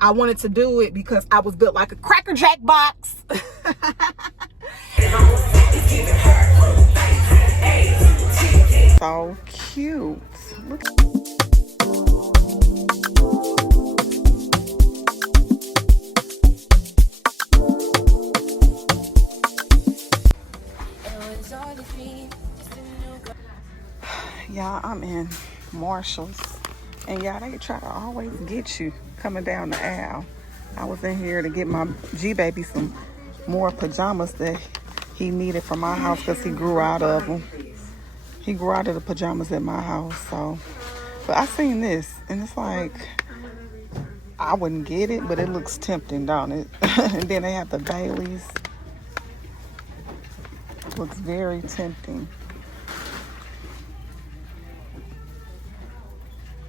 I wanted to do it because I was built like a Cracker Jack box. So cute. Look. Y'all, I'm in Marshall's, and y'all, they try to always get you coming down the aisle. I was in here to get my G-baby some more pajamas that he needed from my house because he grew out of them. He grew out of the pajamas at my house, so. But I seen this, and it's like, I wouldn't get it, but it looks tempting, don't it? And then they have the Baileys. Looks very tempting.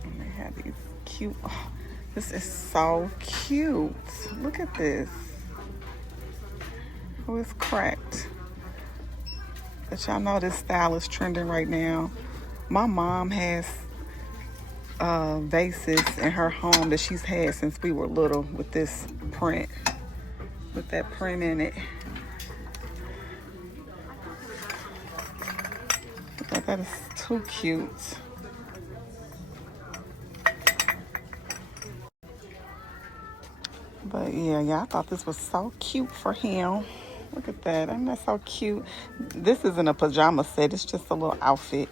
And they have these cute, oh, this is so cute. Look at this. Oh, it's cracked. But y'all know this style is trending right now. My mom has vases in her home that she's had since we were little with this print, with that print in it. That is too cute. But yeah, I thought this was so cute for him. Look at that. Isn't that so cute? This isn't a pajama set. It's just a little outfit.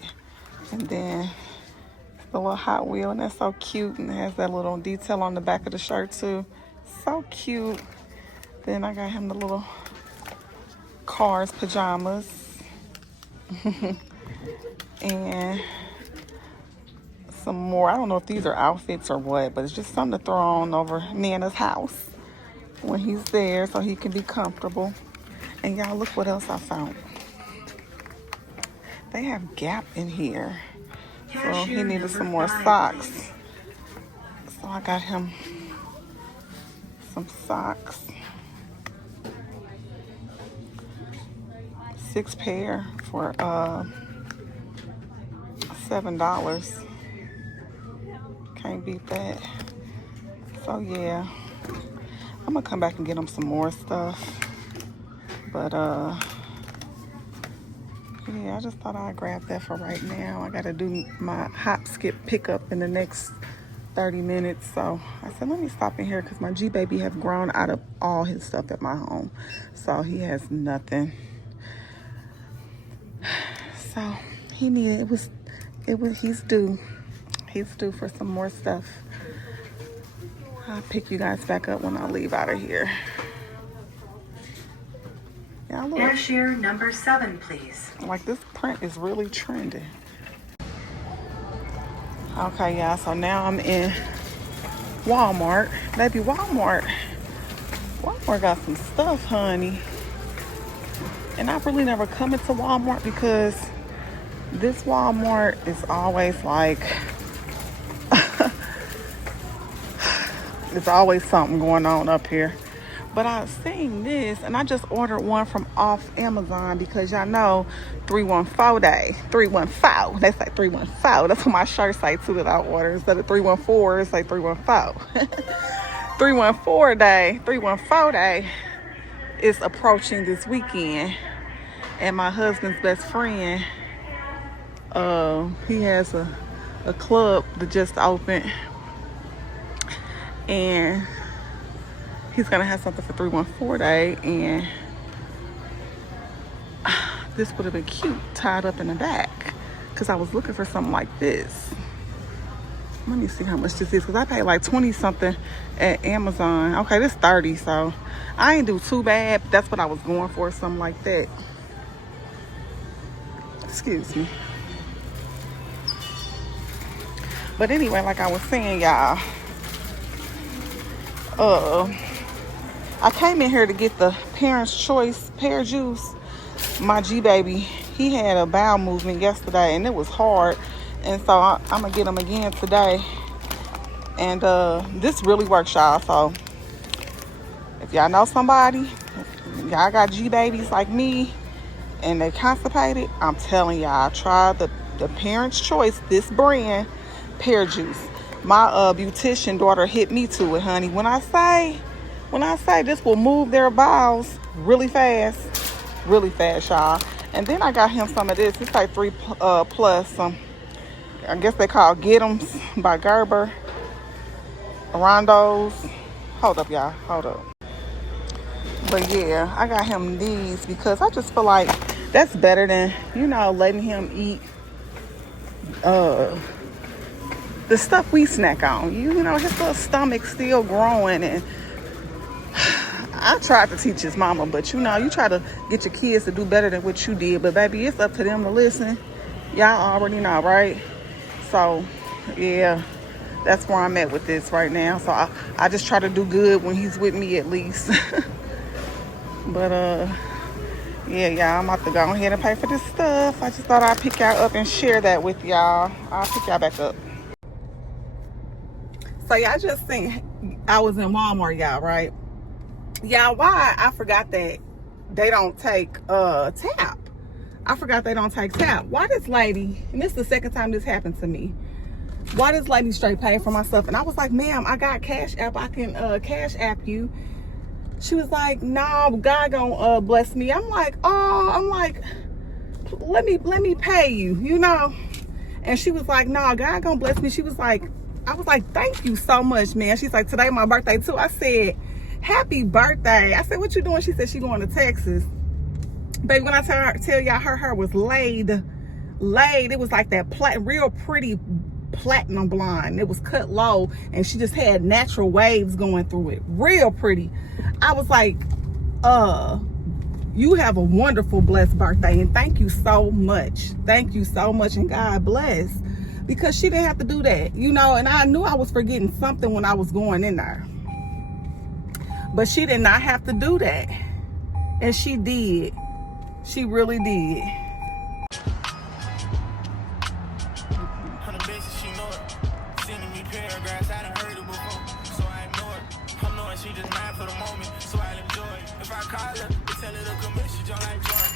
And then the little Hot Wheel, and that's so cute. And it has that little detail on the back of the shirt too. So cute. Then I got him the little Cars pajamas. And some more. I don't know if these are outfits or what, but it's just something to throw on over Nana's house when he's there so he can be comfortable. And y'all, look what else I found. They have Gap in here. So he needed some more socks. So I got him some socks. 6 pair for $7. Can't beat that. So yeah, I'm gonna come back and get him some more stuff. But yeah, I just thought I'd grab that for right now. I gotta do my hop skip pickup in the next 30 minutes. So I said, let me stop in here because my G-baby have grown out of all his stuff at my home. So he has nothing. So he needed, he's due for some more stuff. I'll pick you guys back up when I leave out of here. Yeah, look. Cashier number 7, please. Like, this print is really trending. Okay, y'all, so now I'm in Walmart. Baby, Walmart got some stuff, honey. And I've really never come into Walmart because this Walmart is always like, there's always something going on up here. But I've seen this, and I just ordered one from off Amazon because y'all know 314 day. 314. They say 314. That's what my shirt say too that I ordered. Instead of 314, it say 314. 314 day. 314 day is approaching this weekend. And my husband's best friend, he has a club that just opened. And he's gonna have something for 314 day, and this would have been cute tied up in the back because I was looking for something like this. Let me see how much this is because I paid like 20 something at Amazon. Okay, this 30, so I ain't do too bad, but that's what I was going for, something like that. Excuse me. But anyway, like I was saying, y'all, I came in here to get the Parents' Choice pear juice. My G-baby, he had a bowel movement yesterday and it was hard. And so I'm going to get him again today. And this really works, y'all. So if y'all know somebody, y'all got G-babies like me and they constipated, I'm telling y'all, try the Parents' Choice, this brand, pear juice. My beautician daughter hit me to it, honey. When I say this will move their bowels really fast, y'all. And then I got him some of this. It's like 3 plus. I guess they call Get 'Ems by Gerber. Rondos. Hold up, y'all. Hold up. But yeah, I got him these because I just feel like that's better than, you know, letting him eat the stuff we snack on. You know, his little stomach's still growing, and I tried to teach his mama, but you know, you try to get your kids to do better than what you did, but baby, it's up to them to listen. Y'all already know, right? So yeah, that's where I'm at with this right now. So I just try to do good when he's with me, at least. But yeah, y'all, I'm about to go ahead and pay for this stuff. I just thought I'd pick y'all up and share that with y'all. I'll pick y'all back up. So y'all just think I was in Walmart, y'all, right? Y'all, why I forgot that they don't take tap. I forgot they don't take tap. Why this lady, and this is the second time this happened to me, why this lady straight paying for my stuff? And I was like, ma'am, I got Cash App. I can Cash App you. She was like, no, God gonna bless me. I'm like, let me pay you, you know? And she was like, no, God gonna bless me. She was like, I was like, thank you so much, man. She's like, today my birthday too. I said, happy birthday. I said, what you doing? She said, she going to Texas. Baby, when I tell y'all her hair was laid, it was like that real pretty platinum blonde. It was cut low, and she just had natural waves going through it. Real pretty. I was like, you have a wonderful, blessed birthday, and thank you so much. Thank you so much, and God bless. Because she didn't have to do that, you know, and I knew I was forgetting something when I was going in there. But she did not have to do that. And she did. She really did. She just mad for the moment, so I enjoy it. If I call her, tell her to come in, she just like joy.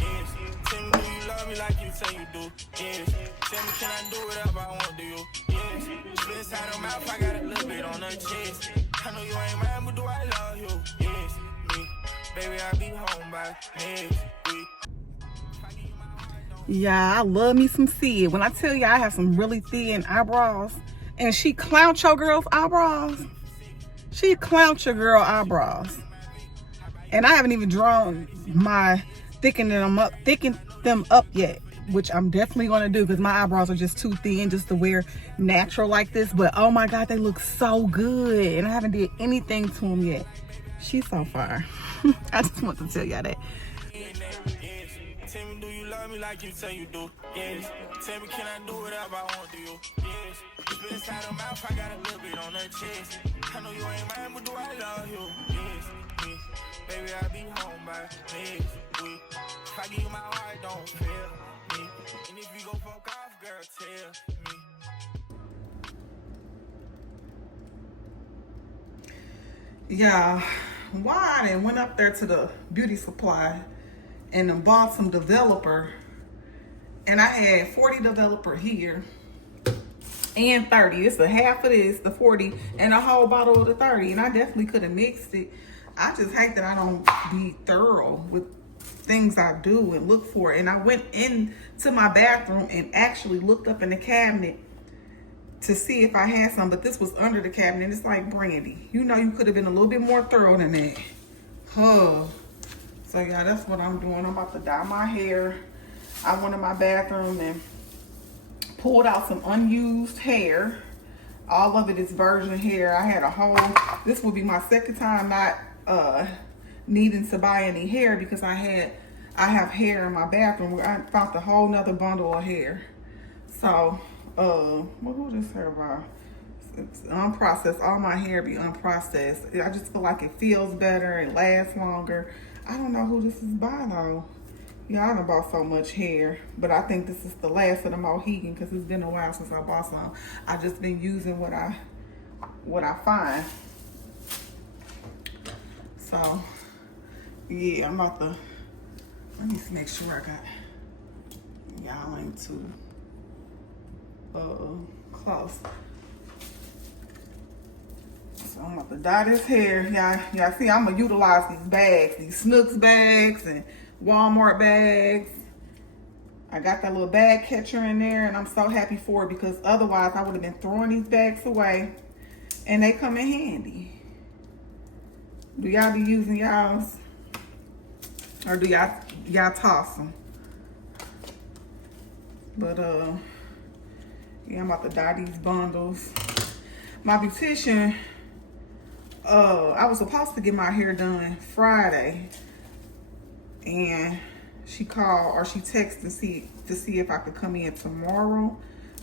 Yes. Tell me, do you love me like you say you do? Yes. Tell me, can I do whatever I want to you? Yes. Spit inside her mouth, I got a little bit on her chest. I know you ain't mad, but do I love you? Yes. Me. Baby, I'll be home by next week. Yeah, I love me some Sid. When I tell you I have some really thin eyebrows, and she clowned your girl's eyebrows. She clowned your girl eyebrows. And I haven't even drawn my thickened them up yet, which I'm definitely going to do because my eyebrows are just too thin just to wear natural like this. But oh my God, they look so good. And I haven't did anything to them yet. She's so fire. I just want to tell y'all that. Tell me, do you love me like you say you do? Yes. Tell me, can I do whatever I want to you? Yes. Spit inside her mouth, I got a little bit on her chest. I know you ain't mad, but do I love you? Yes. Yes. Baby, I'll be home by next week. If I give you my heart, don't fail me. And if you go fuck off, girl, tell me. Yeah, why I done went up there to the beauty supply and then bought some developer, and I had 40 developer here and 30. It's a half of this, the 40, and a whole bottle of the 30, and I definitely could have mixed it. I just hate that I don't be thorough with things I do and look for. And I went into my bathroom and actually looked up in the cabinet to see if I had some, but this was under the cabinet. It's like brandy. You know, you could have been a little bit more thorough than that. So yeah, that's what I'm doing. I'm about to dye my hair. I went in my bathroom and pulled out some unused hair. All of it is virgin hair. I had a whole, this will be my second time not needing to buy any hair because I have hair in my bathroom where I found a whole nother bundle of hair. So, who this hair by? It's unprocessed. All my hair be unprocessed. I just feel like it feels better and lasts longer. I don't know who this is by though. Yeah, I done bought so much hair, but I think this is the last of the Mohican because it's been a while since I bought some. I just been using what I find. So yeah, I'm about to, let me make sure I got, y'all ain't too close. So I'm about to dye this hair. Y'all see, I'm gonna utilize these bags, these Snooks bags and Walmart bags. I got that little bag catcher in there, and I'm so happy for it because otherwise I would have been throwing these bags away, and they come in handy. Do y'all be using y'all's, or do y'all toss them? But yeah, I'm about to dye these bundles. My beautician, I was supposed to get my hair done Friday, and she called or she texted to see if I could come in tomorrow.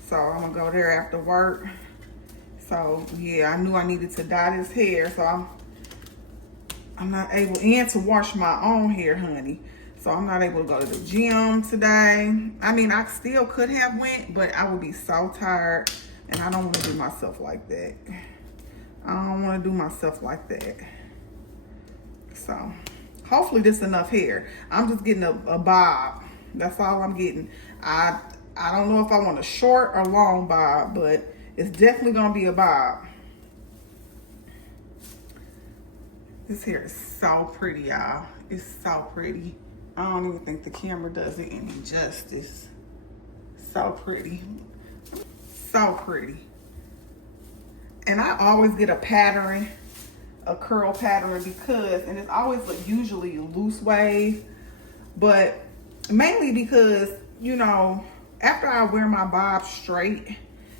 So I'm gonna go there after work. So yeah, I knew I needed to dye this hair, so I'm not able, and to wash my own hair, honey. So I'm not able to go to the gym today. I mean, I still could have went, but I would be so tired, and I don't want to do myself like that. I don't want to do myself like that. So hopefully this is enough hair. I'm just getting a bob. That's all I'm getting. I don't know if I want a short or long bob, but it's definitely gonna be a bob. This hair is so pretty, y'all. It's so pretty. I don't even think the camera does it any justice. So pretty. So pretty. And I always get a pattern, a curl pattern, because, and it's always like usually a loose wave, but mainly because, you know, after I wear my bob straight,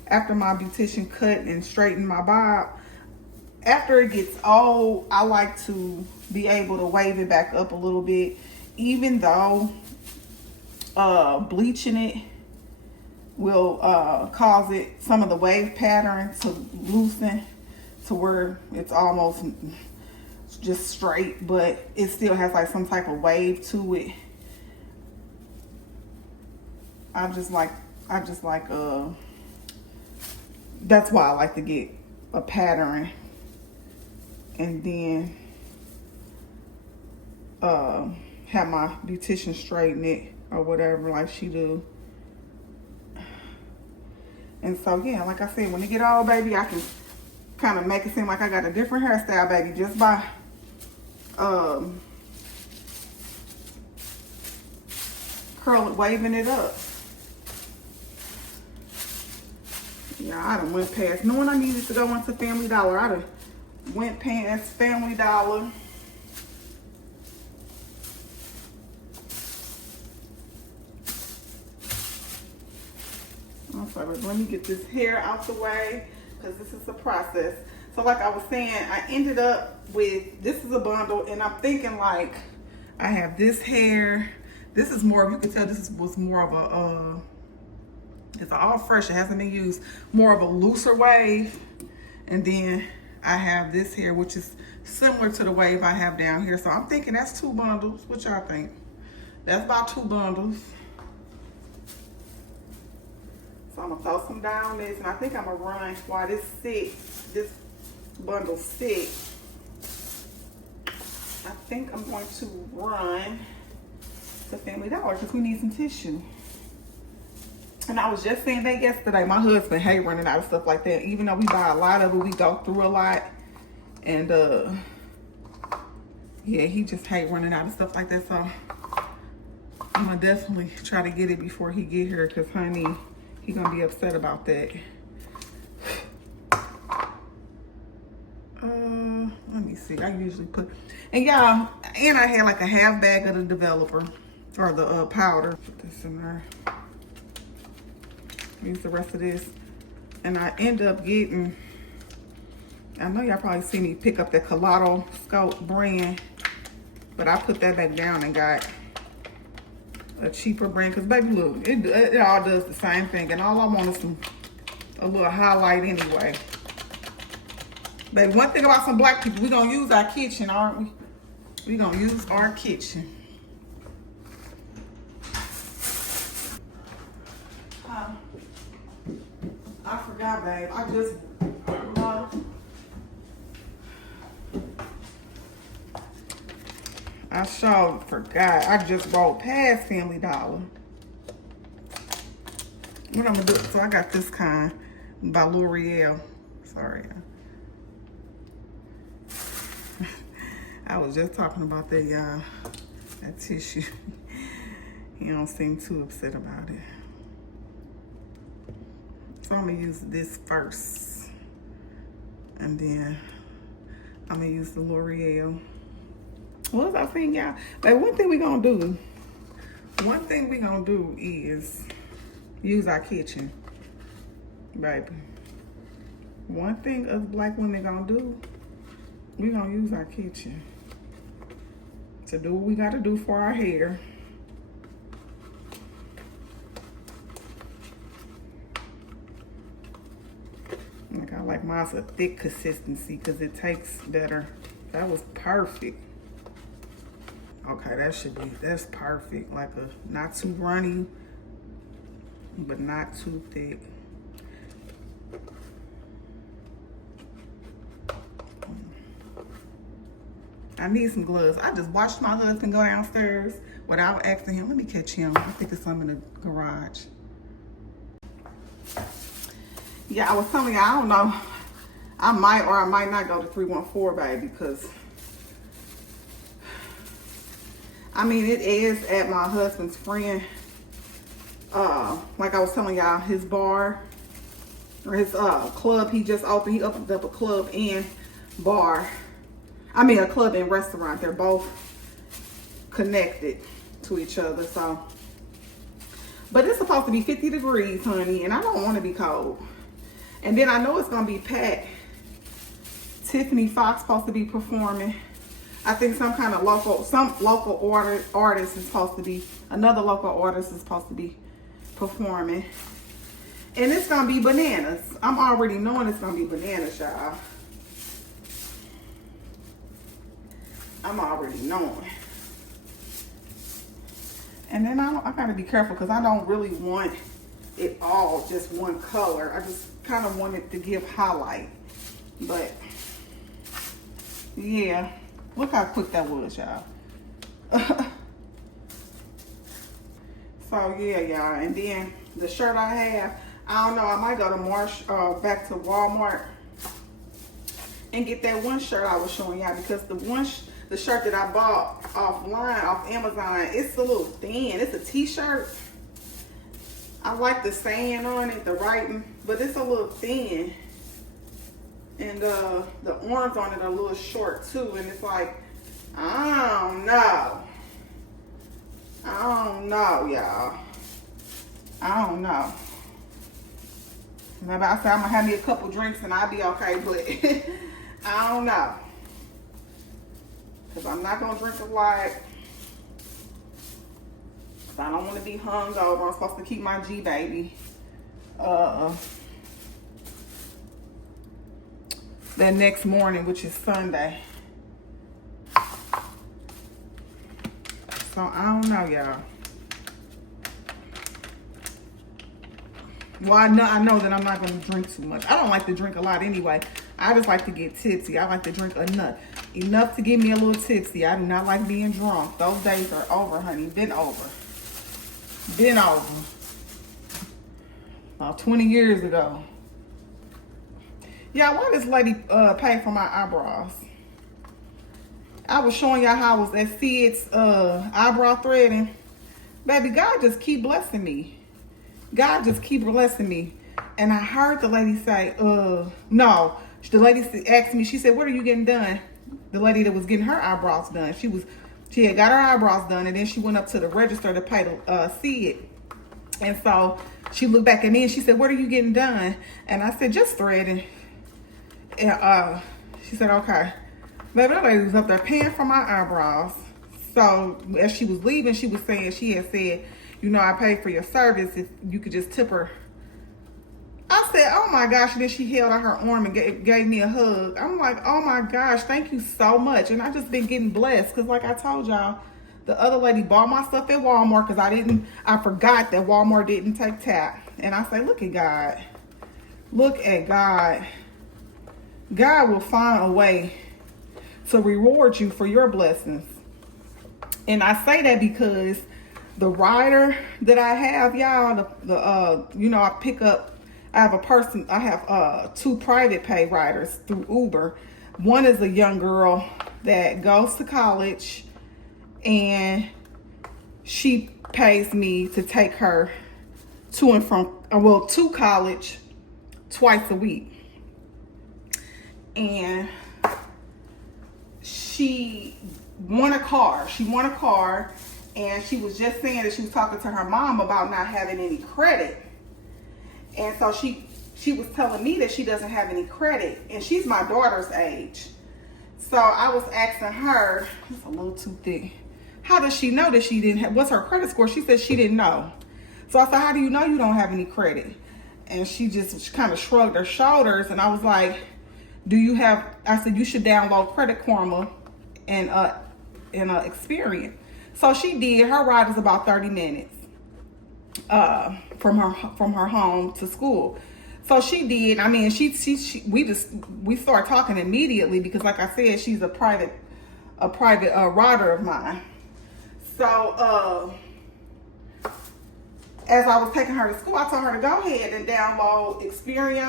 after my beautician cut and straighten my bob, after it gets old, I like to be able to wave it back up a little bit, even though bleaching it will cause it, some of the wave pattern to loosen to where it's almost just straight, but it still has like some type of wave to it. I just like that's why I like to get a pattern and then have my beautician straighten it or whatever like she do. And so yeah, like I said, when it get old, baby, I can kind of make it seem like I got a different hairstyle, baby, just by waving it up. Yeah, I done went past, knowing I needed to go into Family Dollar, I done went past Family Dollar. I'm sorry, let me get this hair out the way because this is a process. So like I was saying, I ended up with, this is a bundle, and I'm thinking like, I have this hair. This is more, you can tell this was more of a, it's all fresh, it hasn't been used, more of a looser wave. And then I have this hair, which is similar to the wave I have down here. So I'm thinking that's 2 bundles. What y'all think? That's about 2 bundles. So I'm gonna throw some down this, and I think I'm gonna run while this bundle sits. I think I'm going to run to Family Dollar because we need some tissue. And I was just saying that yesterday, my husband hate running out of stuff like that. Even though we buy a lot of it, we go through a lot. And yeah, he just hate running out of stuff like that. So I'm gonna definitely try to get it before he get here, because honey, he gonna be upset about that. Let me see, I usually put, and y'all, and I had like a half bag of the developer, or the powder. Put this in there. Use the rest of this. And I end up getting, I know y'all probably see me pick up the Kaleidoscope brand, but I put that back down and got a cheaper brand, because baby, look, it all does the same thing, and all I want is a little highlight anyway. Baby, one thing about some black people, we gonna use our kitchen, aren't we? We gonna use our kitchen. I forgot, babe. I just, I sure forgot. I just rolled past Family Dollar. What I'm gonna do, so I got this kind by L'Oreal. Sorry. I was just talking about that, y'all. That tissue. He don't seem too upset about it. So I'm gonna use this first. And then I'm gonna use the L'Oreal. What was I saying, y'all? Like, one thing we gonna do is use our kitchen, baby. One thing us black women gonna do, we gonna use our kitchen to do what we gotta do for our hair. Like, I like mine's a thick consistency because it takes better. That was perfect. Okay, that's perfect. Like a, not too runny, but not too thick. I need some gloves. I just watched my husband go downstairs without asking him. Let me catch him. I think it's something in the garage. Yeah, I was telling you, I don't know. I might or I might not go to 314, baby, because I mean, it is at my husband's friend. Like I was telling y'all, his bar or his club he just opened. He opened up a club and bar. I mean, a club and restaurant. They're both connected to each other. So, but it's supposed to be 50 degrees, honey, and I don't want to be cold. And then I know it's gonna be packed. Tiffany Fox supposed to be performing. I think some local artist is supposed to be, another local artist is supposed to be performing. And it's gonna be bananas. I'm already knowing it's gonna be bananas, y'all. I'm already knowing. And then I gotta be careful because I don't really want it all just one color. I just kind of want it to give highlight. But yeah, look how quick that was, y'all. So yeah, y'all. And then the shirt I have, I don't know, I might go to back to Walmart and get that one shirt I was showing y'all, because the shirt that I bought offline off Amazon, it's a little thin. It's a t-shirt. I like the saying on it, the writing, but it's a little thin. And the arms on it are a little short too. And it's like, I don't know, y'all. I don't know. Maybe I say I'm gonna have me a couple drinks and I'll be okay, but I don't know. Cause I'm not gonna drink a lot. I don't want to be hungover. I'm supposed to keep my G baby. The next morning, which is Sunday. So I don't know, y'all. Well, I know that I'm not gonna drink too much. I don't like to drink a lot anyway. I just like to get tipsy. I like to drink enough to get me a little tipsy. I do not like being drunk. Those days are over, honey. Been over. 20 years ago. Yeah, why this lady pay for my eyebrows? I was showing y'all how I was at Sid's eyebrow threading. Baby, God just keep blessing me. God just keep blessing me. And I heard the lady say, no. The lady asked me, she said, what are you getting done? The lady that was getting her eyebrows done. She had got her eyebrows done, and then she went up to the register to pay to see it. And so she looked back at me and she said, what are you getting done? And I said, just threading. And she said, okay. Baby, that lady was up there paying for my eyebrows. So as she was leaving, she was saying, she had said, you know, I paid for your service. If you could just tip her. I said, oh my gosh. And then she held out her arm and gave me a hug. I'm like, oh my gosh, thank you so much. And I just been getting blessed. Because like I told y'all, the other lady bought my stuff at Walmart because I forgot that Walmart didn't take tap. And I say, look at God. Look at God. God will find a way to reward you for your blessings. And I say that because the rider that I have, y'all, you know, I have two private pay riders through Uber. One is a young girl that goes to college, and she pays me to take her to and from, to college twice a week. And she won a car. And she was just saying that she was talking to her mom about not having any credit. And so she was telling me that she doesn't have any credit, and she's my daughter's age. So I was asking her, it's a little too thick, how does she know that she didn't have, what's her credit score? She said she didn't know. So I said, how do you know you don't have any credit? And she just kind of shrugged her shoulders, and I was like, I said, you should download Credit Karma and Experian. So she did. Her ride is about 30 minutes from her home to school. So she did. I mean, we started talking immediately because, like I said, she's a private rider of mine. So as I was taking her to school, I told her to go ahead and download Experian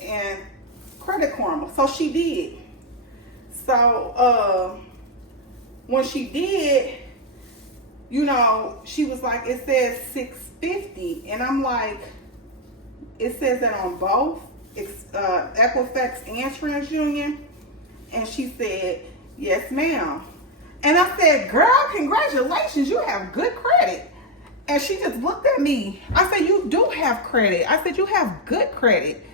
and Credit Karma. So she did. So when she did, you know, she was like, it says $650, and I'm like, it says that on both Equifax and TransUnion. And she said, yes, ma'am. And I said, girl, congratulations, you have good credit. And she just looked at me. I said, you do have credit. I said, you have good credit.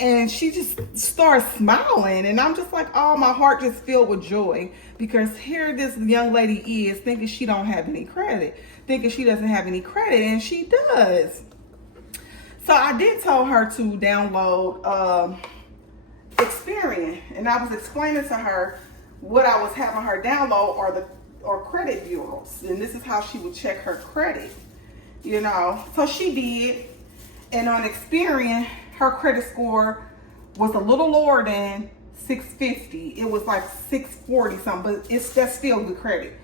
And she just started smiling. And I'm just like, oh, my heart just filled with joy. Because here this young lady is thinking she don't have any credit. Thinking she doesn't have any credit. And she does. So I did tell her to download Experian. And I was explaining to her what I was having her download are credit bureaus. And this is how she would check her credit. You know. So she did. And on Experian, her credit score was a little lower than 650. It was like 640 something, but that's still good credit.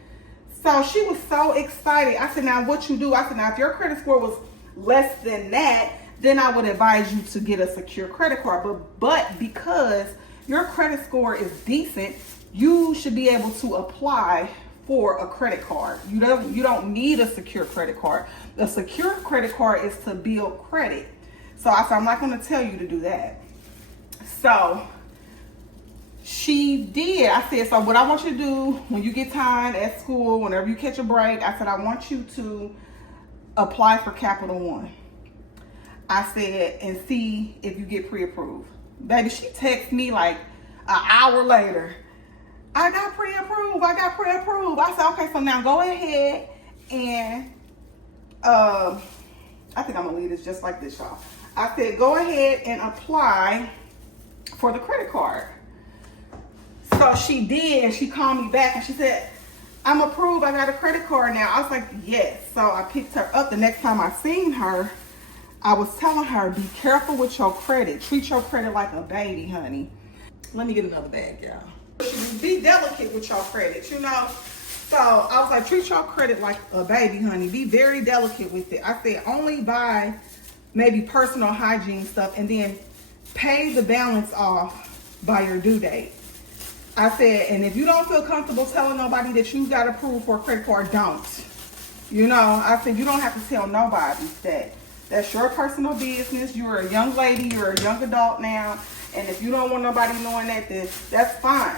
So she was so excited. I said, now what you do? I said, now if your credit score was less than that, then I would advise you to get a secure credit card. But because your credit score is decent, you should be able to apply for a credit card. You don't need a secure credit card. A secure credit card is to build credit. So I said, I'm not going to tell you to do that. So she did. I said, so what I want you to do when you get time at school, whenever you catch a break, I said, I want you to apply for Capital One. I said, and see if you get pre-approved. Baby, she texted me like an hour later. I got pre-approved. I said, okay, so now go ahead and, I think I'm going to leave this just like this, y'all. I said, go ahead and apply for the credit card. So she did, and she called me back, and she said, I'm approved. I got a credit card now. I was like, yes. So I picked her up. The next time I seen her, I was telling her, be careful with your credit. Treat your credit like a baby, honey. Let me get another bag, y'all. Be delicate with your credit, you know. So I was like, treat your credit like a baby, honey. Be very delicate with it. I said, only buy maybe personal hygiene stuff, and then pay the balance off by your due date. I said, and if you don't feel comfortable telling nobody that you got approved for a credit card, don't. You know, I said, you don't have to tell nobody that. That's your personal business. You're a young lady. You're a young adult now. And if you don't want nobody knowing that, then that's fine.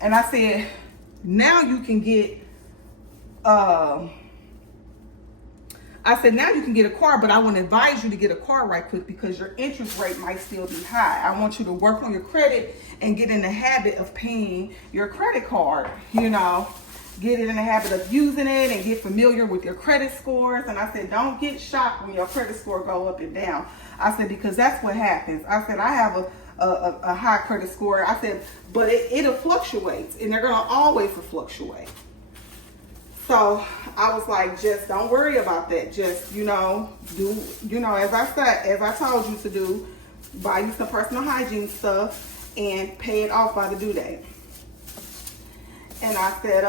And I said, now you can get, now you can get a car, but I want to advise you to get a car right quick because your interest rate might still be high. I want you to work on your credit and get in the habit of paying your credit card, you know. Get it in the habit of using it and get familiar with your credit scores. And I said, don't get shocked when your credit score go up and down. I said, because that's what happens. I said, I have a high credit score. I said, but it'll fluctuate, and they're going to always fluctuate. So I was like, just don't worry about that. Just, you know, do, you know, as I told you to do, buy you some personal hygiene stuff and pay it off by the due date. And I said,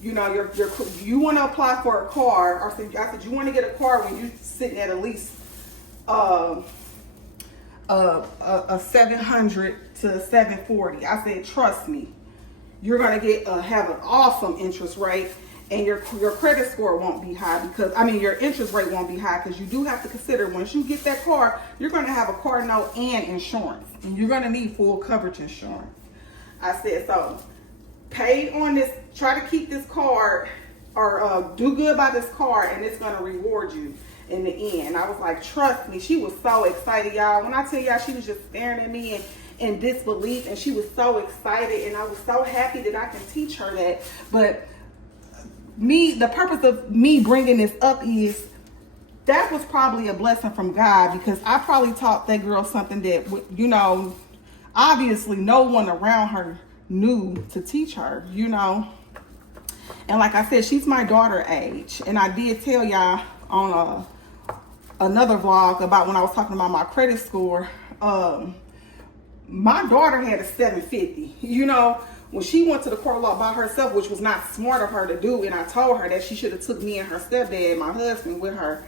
you know, you want to apply for a car. I said, you want to get a car when you're sitting at least a a 700 to 740. I said, trust me, you're gonna get have an awesome interest rate, and your credit score won't be high because your interest rate won't be high because you do have to consider once you get that car, you're gonna have a car note and insurance, and you're gonna need full coverage insurance. I said, so pay on this, try to keep this card or do good by this card, and it's gonna reward you in the end. I was like, trust me. She was so excited, y'all. When I tell y'all, she was just staring at me in disbelief, and she was so excited, and I was so happy that I can teach her that. But the purpose of me bringing this up is that was probably a blessing from God, because I probably taught that girl something that, you know, obviously no one around her knew to teach her, you know. And like I said, she's my daughter age, and I did tell y'all on another vlog about when I was talking about my credit score. My daughter had a 750. You know, when she went to the court law by herself, which was not smart of her to do, and I told her that she should have took me and her stepdad, my husband, with her.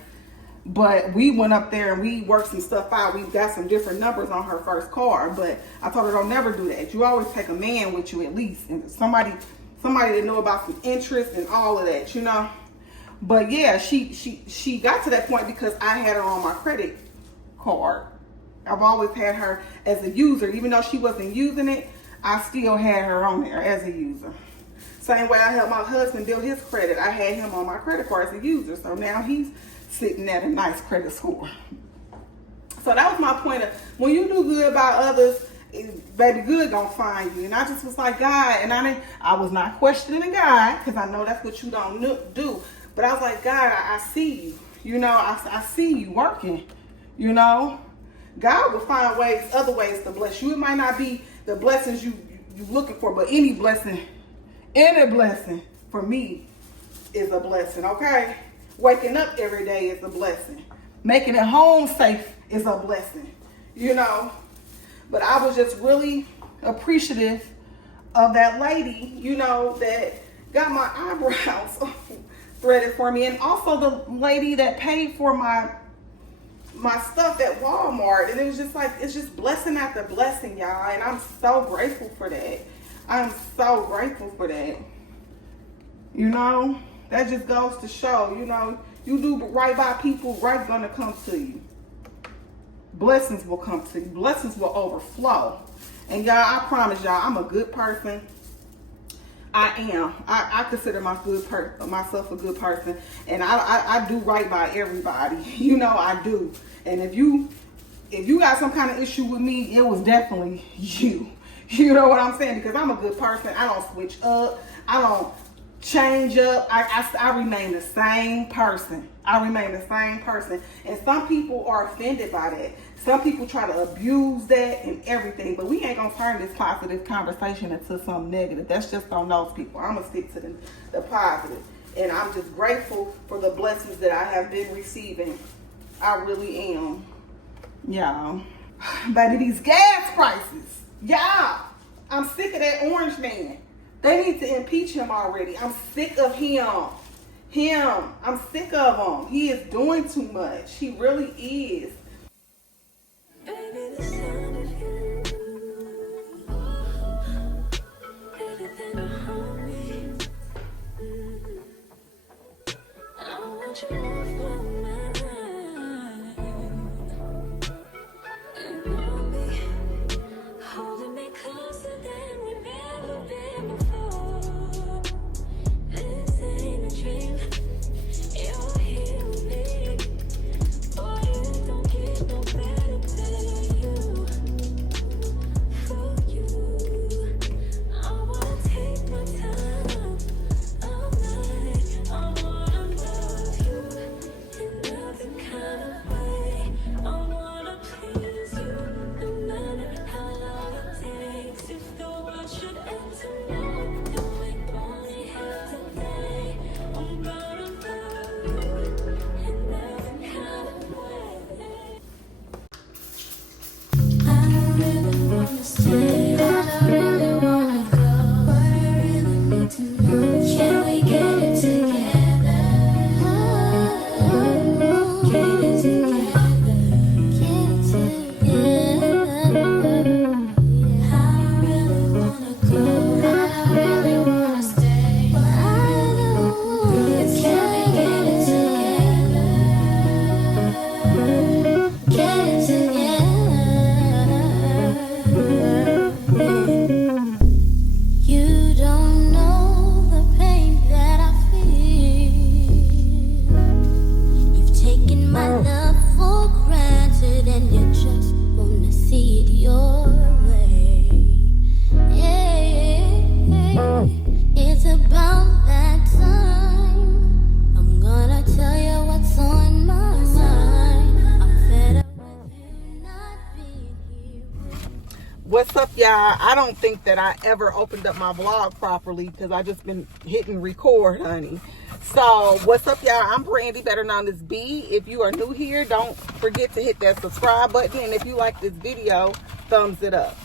But we went up there and we worked some stuff out. We got some different numbers on her first car. But I told her, don't never do that. You always take a man with you at least, and somebody that know about some interest and all of that, you know. But yeah, she got to that point because I had her on my credit card. I've always had her as a user. Even though she wasn't using it, I still had her on there as a user. Same way I helped my husband build his credit. I had him on my credit card as a user. So now he's sitting at a nice credit score. So that was my point of, when you do good by others, baby, good gonna find you. And I just was like, God, and I was not questioning God, because I know that's what you don't do. But I was like, God, I see you. You know, I see you working. You know, God will find other ways to bless you. It might not be the blessings you looking for, but any blessing for me is a blessing, okay? Waking up every day is a blessing. Making it home safe is a blessing, you know? But I was just really appreciative of that lady, you know, that got my eyebrows threaded for me, and also the lady that paid for my stuff at Walmart. And it was just like, it's just blessing after blessing, y'all, and I'm so grateful for that. I'm so grateful for that. You know, that just goes to show, you know, you do right by people, right gonna come to you. Blessings will come to you. Blessings will overflow. And y'all, I promise y'all, I'm a good person. I am. I consider myself a good person, and I do right by everybody. You know, I do. And if you got some kind of issue with me, it was definitely you. You know what I'm saying? Because I'm a good person. I don't switch up. I don't change up. I remain the same person. I remain the same person. And some people are offended by that. Some people try to abuse that and everything, but we ain't gonna turn this positive conversation into something negative. That's just on those people. I'm gonna stick to the positive. And I'm just grateful for the blessings that I have been receiving. I really am. Y'all. Baby, these gas prices. Y'all, I'm sick of that orange man. They need to impeach him already. I'm sick of him. I'm sick of him. He is doing too much. He really is. Baby, the sound of you, better than a homie. I want you off my mind. And on me, holding me closer than we've ever been before. This ain't a dream. You're here with me. Boy, you don't get no better than you. up, y'all? I don't think that I ever opened up my vlog properly because I just been hitting record, honey. So what's up, y'all? I'm Brandy, better known as B. If you are new here, don't forget to hit that subscribe button, and if you like this video, thumbs it up.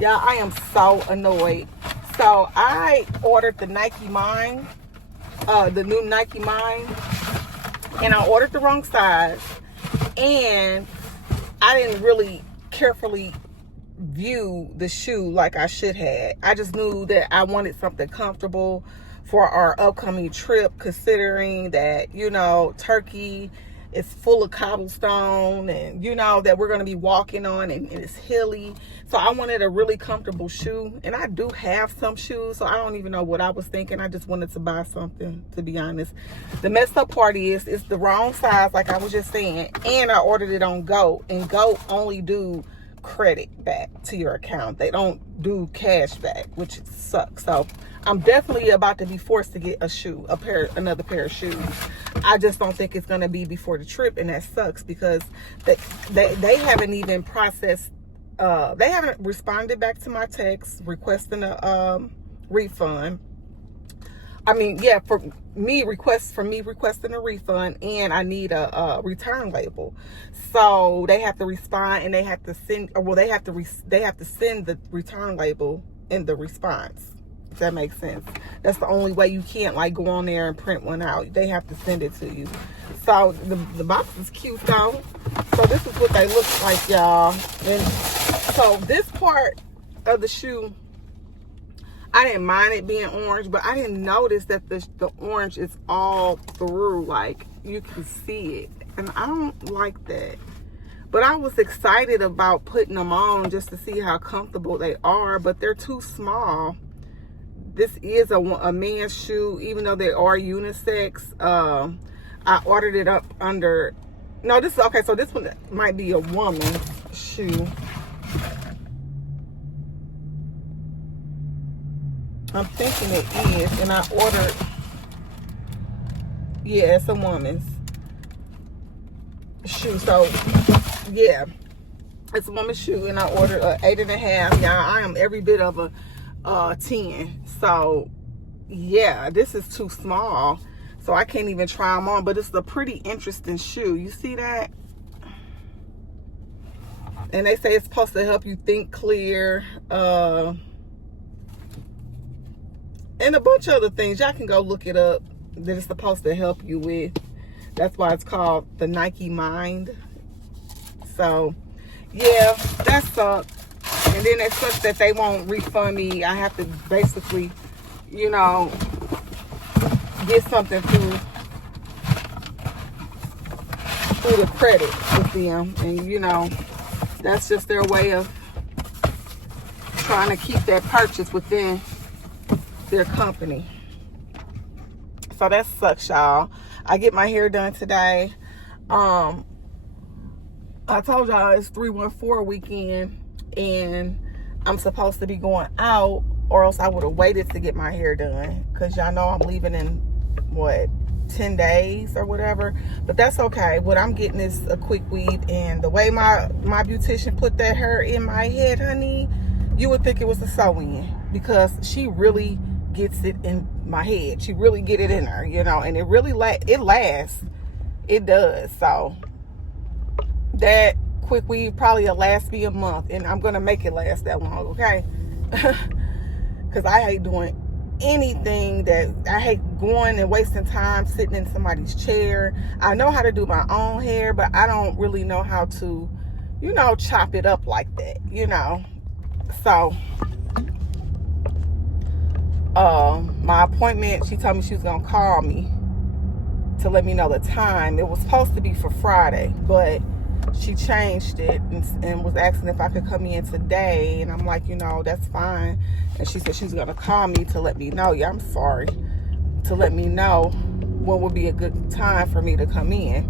Y'all, I am so annoyed. So I ordered the Nike Mind, the new Nike Mind, and I ordered the wrong size, and I didn't really carefully view the shoe like I should have. I just knew that I wanted something comfortable for our upcoming trip, considering that, you know, Turkey is full of cobblestone, and you know that we're going to be walking on, and it's hilly. So I wanted a really comfortable shoe, and I do have some shoes, so I don't even know what I was thinking. I just wanted to buy something, to be honest. The messed up part is it's the wrong size, like I was just saying, and I ordered it on Go, and Go only do credit back to your account. They don't do cash back, which sucks. So I'm definitely about to be forced to get a shoe, another pair of shoes. I just don't think it's gonna be before the trip, and that sucks because they haven't even processed. They haven't responded back to my text requesting a refund. I mean, yeah, for me requesting a refund, and I need a return label. So they have to respond, and they have to send, or well, they have to send the return label in the response. If that makes sense. That's the only way. You can't like go on there and print one out. They have to send it to you. So the box is cute though. So this is what they look like, y'all. And so this part of the shoe, I didn't mind it being orange, but I didn't notice that the orange is all through. Like, you can see it. And I don't like that. But I was excited about putting them on just to see how comfortable they are, but they're too small. This is a man's shoe, even though they are unisex. I ordered it up under, no, this is, okay, so this one might be a woman's shoe. I'm thinking it is, and I ordered, yeah, it's a woman's shoe. So, yeah, it's a woman's shoe, and I ordered a 8.5. Y'all, I am every bit of a 10. So yeah, this is too small, so I can't even try them on, but it's a pretty interesting shoe. You see that? And they say it's supposed to help you think clear, and a bunch of other things. Y'all can go look it up, that it's supposed to help you with. That's why it's called the Nike Mind. So yeah, that sucks. And then it sucks that they won't refund me. I have to basically, you know, get something through the credit with them. And, you know, that's just their way of trying to keep that purchase within their company. So that sucks, y'all. I get my hair done today. I told y'all it's 314 weekend, and I'm supposed to be going out, or else I would have waited to get my hair done, because y'all know I'm leaving in what, 10 days or whatever. But that's okay. What I'm getting is a quick weave, and the way my beautician put that hair in my head, honey, you would think it was a sew-in, because she really gets it in my head. She really get it in her, you know, and it really it lasts. It does. So that quick weave probably will last me a month, and I'm gonna make it last that long, okay? Because I hate doing anything I hate going and wasting time sitting in somebody's chair. I know how to do my own hair, but I don't really know how to, you know, chop it up like that, you know. So my appointment, she told me she was gonna call me to let me know the time. It was supposed to be for Friday, but she changed it and was asking if I could come in today, and I'm like, you know, that's fine. And she said she's gonna call me to let me know. Yeah, I'm sorry, to let me know what would be a good time for me to come in.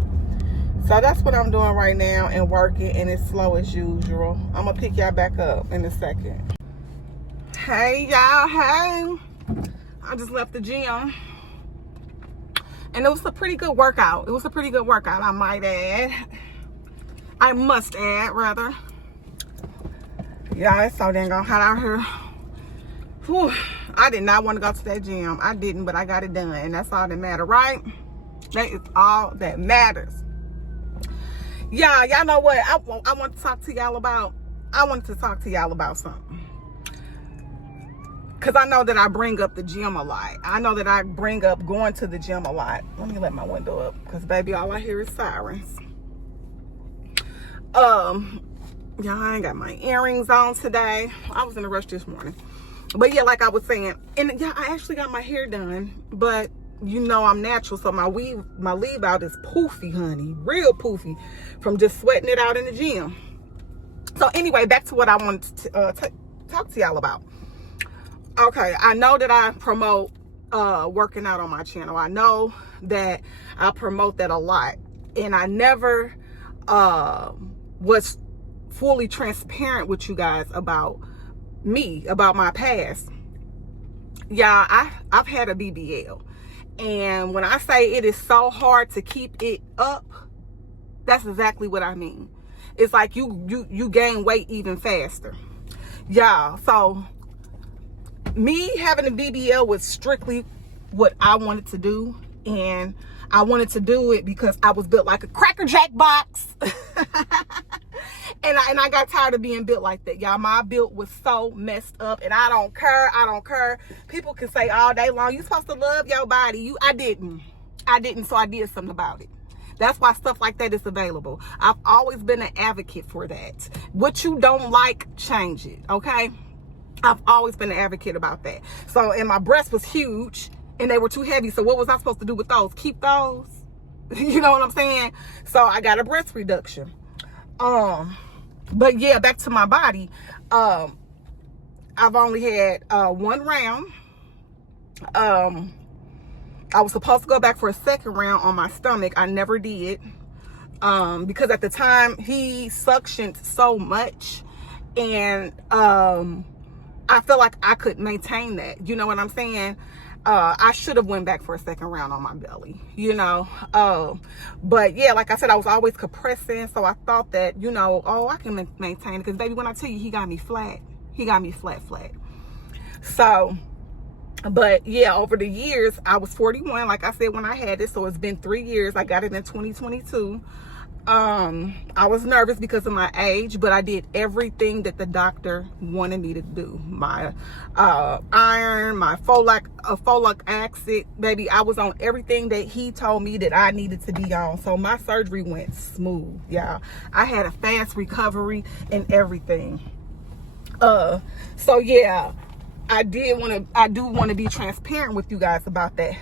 So that's what I'm doing right now, and working, and it's slow as usual. I'm gonna pick y'all back up in a second. Hey y'all, hey, I just left the gym, and it was a pretty good workout. I might add. I must add, rather. Y'all, it's so dang hot out here. Whew. I did not want to go to that gym. I didn't, but I got it done. And that's all that matters, right? That is all that matters. Y'all know what I want to talk to y'all about? I wanted to talk to y'all about something. Because I know that I bring up the gym a lot. I know that I bring up going to the gym a lot. Let me let my window up. Because, baby, all I hear is sirens. Y'all, I ain't got my earrings on today. I was in a rush this morning. But, yeah, like I was saying. And, yeah, I actually got my hair done. But, you know I'm natural. So, my leave out is poofy, honey. Real poofy. From just sweating it out in the gym. So, anyway, back to what I wanted to talk to y'all about. Okay, I know that I promote working out on my channel. I know that I promote that a lot. And I never was fully transparent with you guys about me, about my past. Yeah, I've had a BBL. And when I say it is so hard to keep it up, that's exactly what I mean. It's like you gain weight even faster. Yeah, so me having a BBL was strictly what I wanted to do. And I wanted to do it because I was built like a Cracker Jack box. and I got tired of being built like that. Y'all, my build was so messed up. And I don't care. People can say all day long, you supposed to love your body. I didn't. So I did something about it. That's why stuff like that is available. I've always been an advocate for that. What you don't like, change it. Okay? I've always been an advocate about that. So, and my breast was huge and they were too heavy. So what was I supposed to do with those? Keep those? You know what I'm saying? So I got a breast reduction. But yeah, back to my body. I've only had one round. I was supposed to go back for a second round on my stomach. I never did. Because at the time he suctioned so much and I feel like I could maintain that. You know what I'm saying? I should have went back for a second round on my belly, you know. But yeah, like I said, I was always compressing. So I thought that, you know, oh, I can maintain it. Because baby, when I tell you, he got me flat. He got me flat. So, but yeah, over the years, I was 41, like I said, when I had it. So it's been 3 years. I got it in 2022. I was nervous because of my age, but I did everything that the doctor wanted me to do. My iron, my folic acid, baby, I was on everything that he told me that I needed to be on. So my surgery went smooth, y'all. I had a fast recovery and everything. So yeah, I do want to be transparent with you guys about that.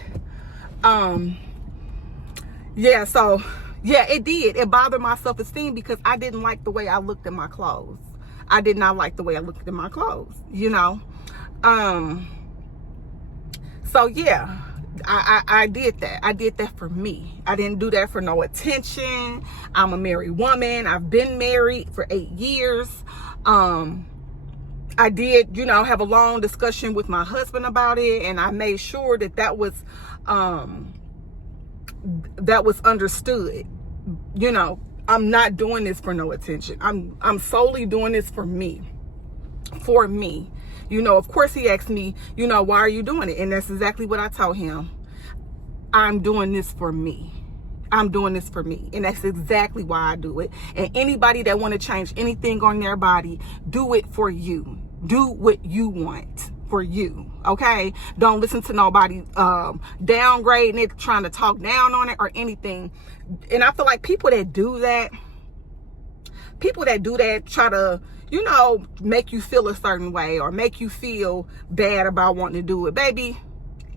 Yeah, so yeah, it did. It bothered my self-esteem because I didn't like the way I looked in my clothes. I did not like the way I looked in my clothes, you know. So yeah, I did that. I did that for me. I didn't do that for no attention. I'm a married woman. I've been married for 8 years. I did, you know, have a long discussion with my husband about it, and I made sure that was understood. You know, I'm not doing this for no attention. I'm solely doing this for me. You know, of course he asked me, you know, why are you doing it? And that's exactly what I told him. I'm doing this for me. I'm doing this for me. And that's exactly why I do it. And anybody that want to change anything on their body, do it for you. Do what you want for you. Okay? Don't listen to nobody downgrading it, trying to talk down on it or anything. And I feel like people that do that try to, you know, make you feel a certain way or make you feel bad about wanting to do it. Baby,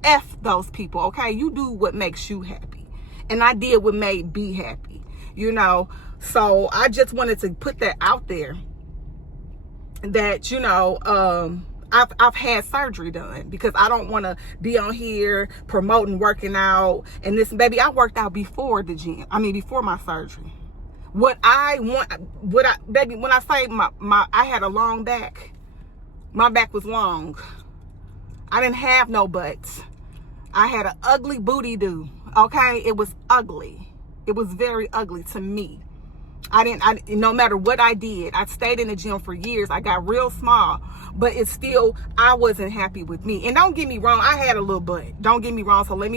F those people, okay? You do what makes you happy. And I did what made me happy, you know? So I just wanted to put that out there that, you know, I've had surgery done because I don't want to be on here promoting working out. And this, baby, I worked out before the gym. I mean, before my surgery. Baby, when I say I had a long back, my back was long. I didn't have no butts. I had an ugly booty do. Okay, it was ugly. It was very ugly to me. No matter what I did, I stayed in the gym for years. I got real small, but it's still, I wasn't happy with me. And don't get me wrong, I had a little butt. Don't get me wrong. So let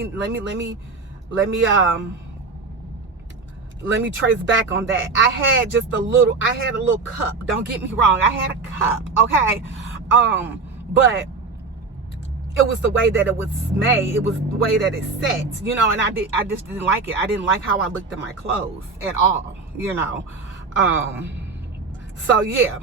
me trace back on that. I had a little cup. Don't get me wrong. I had a cup. Okay. But it was the way that it was made. It was the way that it sat, you know, and I just didn't like it. I didn't like how I looked at my clothes at all, you know. So yeah.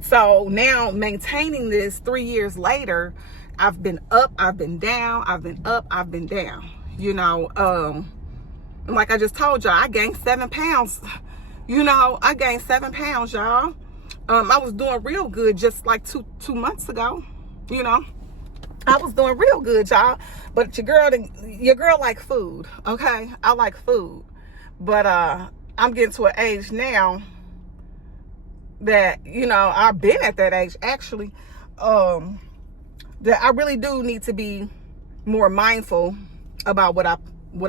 So now maintaining this 3 years later, I've been up, I've been down, I've been up, I've been down, you know. Like I just told y'all, I gained 7 pounds. You know, I gained 7 pounds, y'all. I was doing real good just like two months ago, you know. I was doing real good, y'all. But your girl like food, okay? I like food. But I'm getting to an age now that, you know, I've been at that age actually, that I really do need to be more mindful about what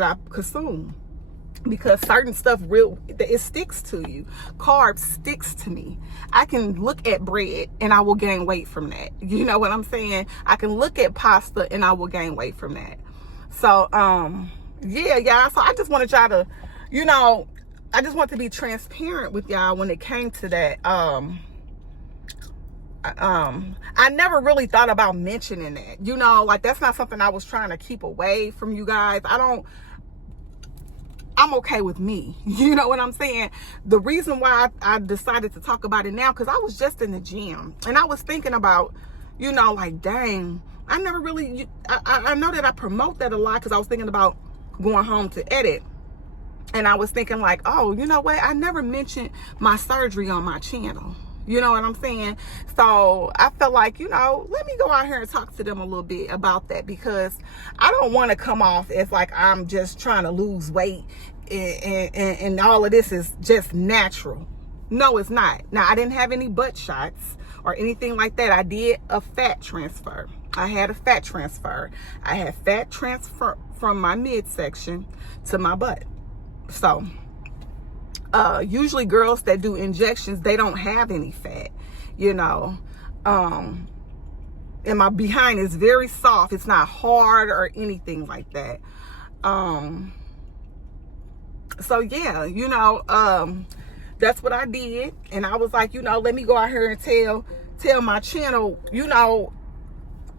I consume. Because certain stuff it sticks to you. Carbs sticks to me. I can look at bread and I will gain weight from that. You know what I'm saying? I can look at pasta and I will gain weight from that. So yeah, y'all. So I just wanted y'all to, you know, I just want to be transparent with y'all when it came to that. I never really thought about mentioning that. You know, like that's not something I was trying to keep away from you guys. I'm okay with me. You know what I'm saying? The reason why I decided to talk about it now, because I was just in the gym and I was thinking about, you know, like, dang, I never really, I know that I promote that a lot because I was thinking about going home to edit. And I was thinking like, oh, you know what? I never mentioned my surgery on my channel. You know what I'm saying? So I felt like, you know, let me go out here and talk to them a little bit about that, because I don't want to come off as like I'm just trying to lose weight and all of this is just natural. No, it's not. Now, I didn't have any butt shots or anything like that. I did a fat transfer. I had a fat transfer. I had fat transfer from my midsection to my butt. So usually girls that do injections, they don't have any fat, you know. And my behind is very soft. It's not hard or anything like that. So yeah, you know, that's what I did. And I was like, you know, let me go out here and tell my channel, you know,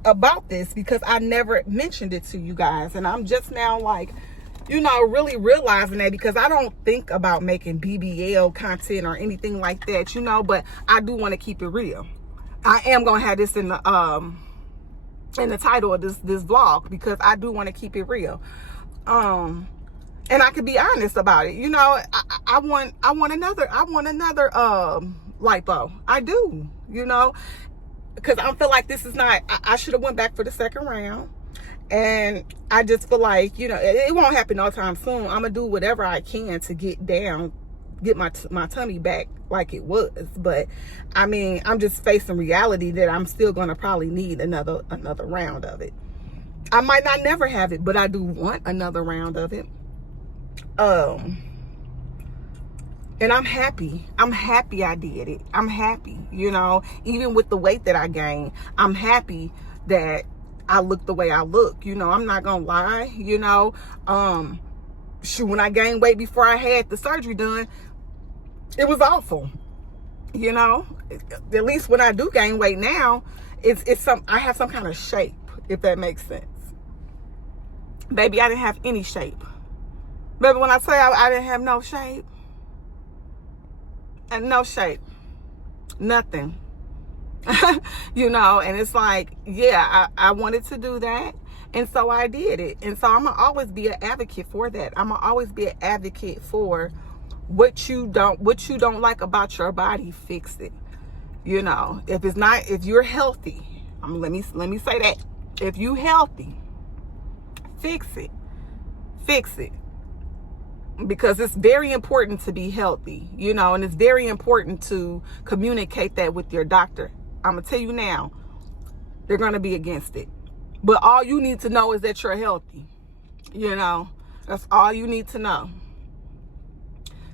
about this, because I never mentioned it to you guys. And I'm just now like, you know, really realizing that, because I don't think about making BBL content or anything like that, you know, but I do want to keep it real. I am going to have this in the title of this vlog, because I do want to keep it real. And I could be honest about it. You know, I want another lipo. I do, you know, because I feel like this is not, I should have went back for the second round. And I just feel like, you know, it won't happen no time soon. I'm going to do whatever I can to get my tummy back like it was. But I mean, I'm just facing reality that I'm still going to probably need another round of it. I might not never have it, but I do want another round of it. And I'm happy. I'm happy I did it. I'm happy, you know, even with the weight that I gained, I'm happy that I look the way I look. You know, I'm not gonna lie, you know. Shoot, when I gained weight before I had the surgery done, it was awful. You know, at least when I do gain weight now, I have some kind of shape, if that makes sense. Baby, I didn't have any shape. Baby, when I say I didn't have no shape, and no shape, nothing. You know, and it's like, yeah, I wanted to do that, and so I did it. And so I'm gonna always be an advocate for that. I'm gonna always be an advocate for what you don't like about your body, fix it. You know, if you're healthy, let me say that, if you healthy, fix it, because it's very important to be healthy, you know, and it's very important to communicate that with your doctor. I'm gonna tell you now, they're gonna be against it, but all you need to know is that you're healthy. You know, that's all you need to know.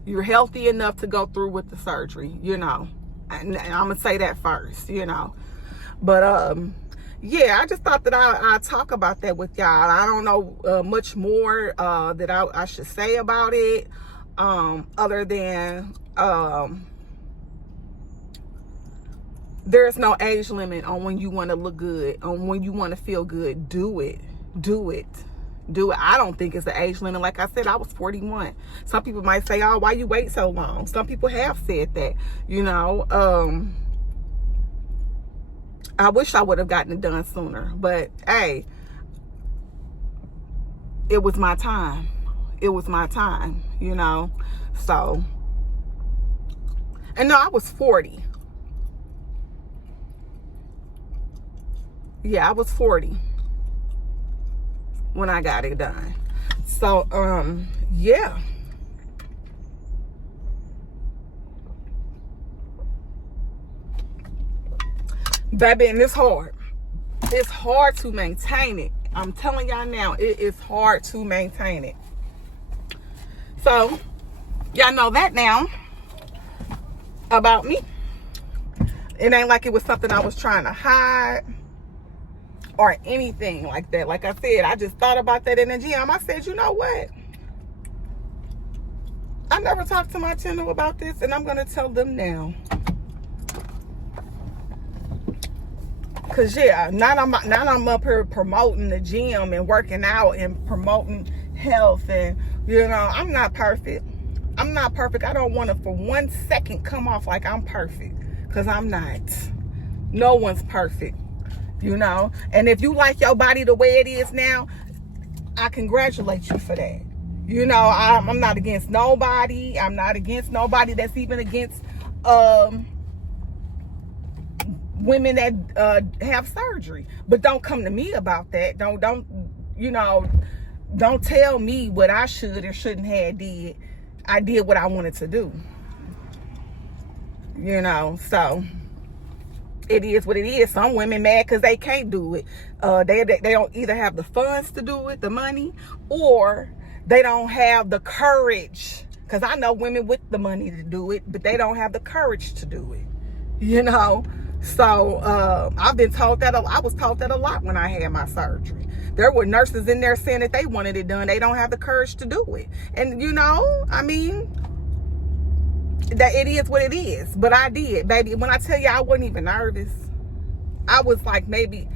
You're healthy enough to go through with the surgery, you know. And I'm gonna say that first, you know. But yeah, I just thought that I'd talk about that with y'all. I don't know much more that I should say about it, other than there's no age limit on when you want to look good, on when you want to feel good. Do it. I don't think it's an age limit. Like I said, I was 41. Some people might say, oh, why you wait so long? Some people have said that, you know. I wish I would have gotten it done sooner, but hey, it was my time. It was my time, you know. So, and no, I was 40. Yeah, I was 40 when I got it done. So, yeah. Baby, and it's hard. It's hard to maintain it. I'm telling y'all now, it is hard to maintain it. So, y'all know that now about me. It ain't like it was something I was trying to hide or anything like that. Like I said, I just thought about that in the gym. I said, you know what? I never talked to my channel about this, and I'm going to tell them now. Cause yeah, now I'm up here promoting the gym and working out and promoting health, and you know, I'm not perfect. I'm not perfect. I don't want to for 1 second come off like I'm perfect, cause I'm not. No one's perfect, you know. And if you like your body the way it is now, I congratulate you for that. You know, I'm not against nobody. I'm not against nobody that's even against women that have surgery. But don't come to me about that. Don't you know, don't tell me what I should or shouldn't have did. I did what I wanted to do. You know, so it is what it is. Some women mad because they can't do it. They don't either have the funds to do it, the money, or they don't have the courage. Because I know women with the money to do it, but they don't have the courage to do it. You know? So I've been told that. I was told that a lot when I had my surgery. There were nurses in there saying that they wanted it done. They don't have the courage to do it. And you know, I mean, that it is what it is. But I did, baby. When I tell you I wasn't even nervous, I was like maybe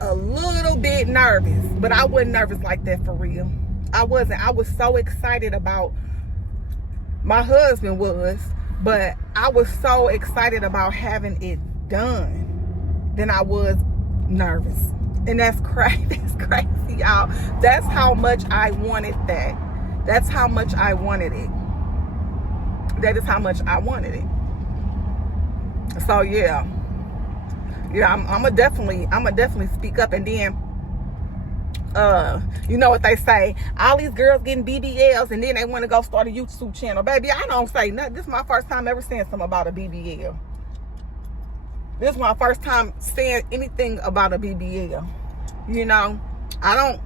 a little bit nervous, but I wasn't nervous like that for real. I wasn't. I was so excited about, my husband was, but I was so excited about having it done than I was nervous. And that's crazy. That's crazy, y'all. That's how much I wanted that. That's how much I wanted it. That is how much I wanted it. So yeah. Yeah, I'm a definitely speak up. And then you know what they say, all these girls getting BBLs and then they want to go start a YouTube channel. Baby, I don't say nothing. This is my first time ever saying something about a BBL. This is my first time saying anything about a BBL. You know, I don't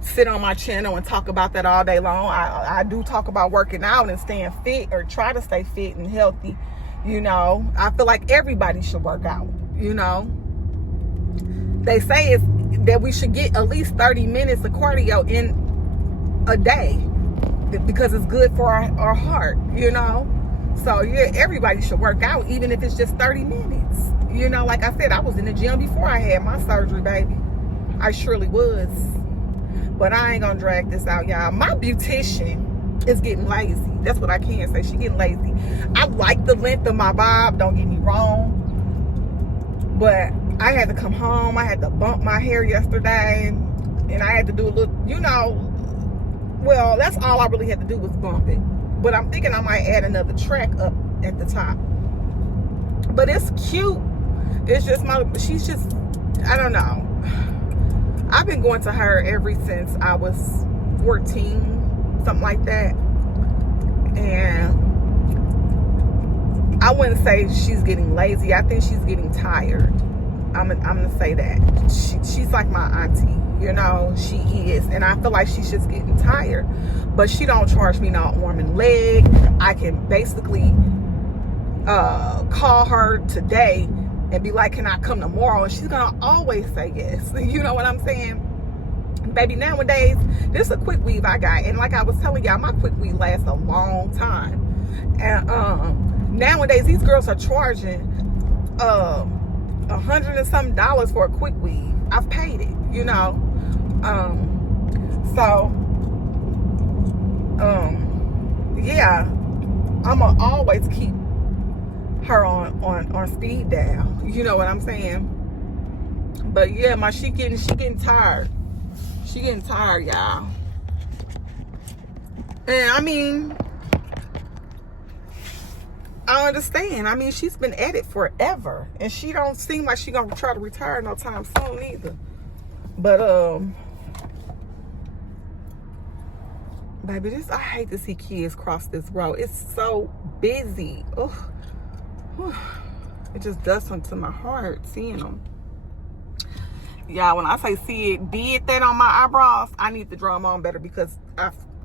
sit on my channel and talk about that all day long. I do talk about working out and staying fit, or try to stay fit and healthy. You know, I feel like everybody should work out. You know, they say it's that we should get at least 30 minutes of cardio in a day because it's good for our heart, you know. So yeah, everybody should work out, even if it's just 30 minutes. You know, like I said, I was in the gym before I had my surgery, baby. I surely was. But I ain't gonna drag this out, y'all. My beautician is getting lazy. That's what I can say. She getting lazy. I like the length of my bob, don't get me wrong. But I had to come home. I had to bump my hair yesterday. And I had to do a little, you know, well, that's all I really had to do was bump it. But I'm thinking I might add another track up at the top. But it's cute. It's just she's just, I don't know. I've been going to her ever since I was 14, something like that. And I wouldn't say she's getting lazy. I think she's getting tired. I'm gonna say that she's like my auntie, you know. She is, and I feel like she's just getting tired. But she don't charge me no arm and leg. I can basically call her today and be like, can I come tomorrow? And she's gonna always say yes. You know what I'm saying? Baby, nowadays, this is a quick weave I got, and like I was telling y'all, my quick weave lasts a long time. And nowadays these girls are charging $100 and something for a quick weave. I've paid it, you know. Yeah, I'ma always keep her on speed dial. You know what I'm saying? But yeah, she getting tired. She getting tired, y'all. And I mean, I understand. I mean, she's been at it forever, and she don't seem like she gonna try to retire no time soon either. But baby, I hate to see kids cross this road. It's so busy. Ugh. It just does something to my heart seeing them. Yeah, when I say see it, did that on my eyebrows, I need to draw them on better, because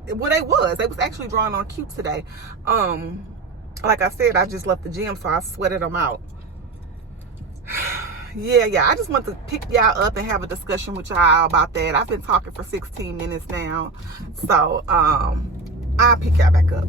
they was actually drawing on cute today. Like I said, I just left the gym, so I sweated them out. Yeah, I just want to pick y'all up and have a discussion with y'all about that. I've been talking for 16 minutes now, so I'll pick y'all back up.